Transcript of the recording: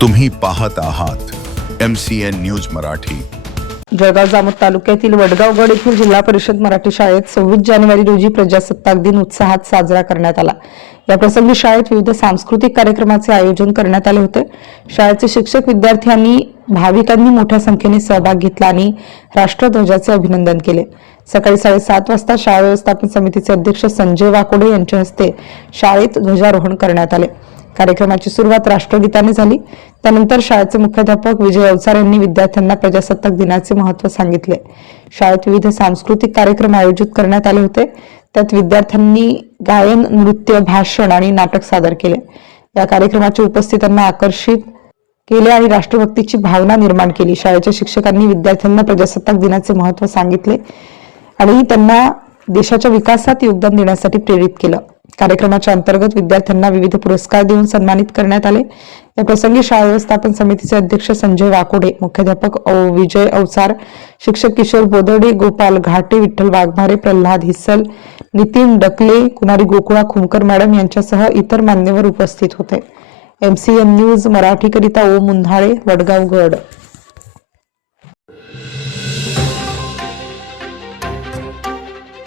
तुम्ही पाहत आहात M C N news Marathi. Jalgaon Jamod तालुक्यातील वडगावगड येथील जिल्हा परिषद मराठी शाळेत सव्वीस जानेवारी रोजी प्रजासत्ताक दिन उत्साहात साजरा करण्यात आला. या प्रसंगी शाळेत विविध सांस्कृतिक कार्यक्रमाचे आयोजन करण्यात आले होते. शाळेचे शिक्षक विद्यार्थ्यांनी भाविकांनी मोठ्या संख्येने सहभाग घेतला आणि राष्ट्रध्वजाचे अभिनंदन केले. सकाळी साडेसात वाजता शाळा व्यवस्थापन समितीचे अध्यक्ष संजय वाकोडे यांच्या हस्ते शाळेत ध्वजारोहण करण्यात आले. कार्यक्रमाची सुरुवात राष्ट्रगीताने झाली. त्यानंतर शाळेचे मुख्याध्यापक विजय अवचार यांनी विद्यार्थ्यांना प्रजासत्ताक दिनाचे महत्त्व सांगितले. शाळेत विविध सांस्कृतिक कार्यक्रम आयोजित करण्यात आले होते. त्यात विद्यार्थ्यांनी गायन नृत्य भाषण आणि नाटक सादर केले. या कार्यक्रमाच्या उपस्थितांना आकर्षित केले आणि राष्ट्रभक्तीची भावना निर्माण केली. शाळेच्या शिक्षकांनी विद्यार्थ्यांना प्रजासत्ताक दिनाचे महत्त्व सांगितले आणि त्यांना देशाच्या विकासात योगदान देण्यासाठी प्रेरित केलं. कार्यक्रमाच्या अंतर्गत विद्यार्थ्यांना विविध पुरस्कार देऊन सन्मानित करण्यात आले. या प्रसंगी शाळा व्यवस्थापन समितीचे अध्यक्ष संजय वाकोडे मुख्याध्यापक विजय अवसार शिक्षक किशोर बोदडे गोपाल घाटे विठ्ठल वाघमारे प्रल्हाद हिस्सल नितीन डकले कुमारी गोकुळा खुमकर मॅडम यांच्यासह इतर मान्यवर उपस्थित होते. एमसीएन न्यूज मराठीकरिता ओ मुंधाळे वडगाव गड.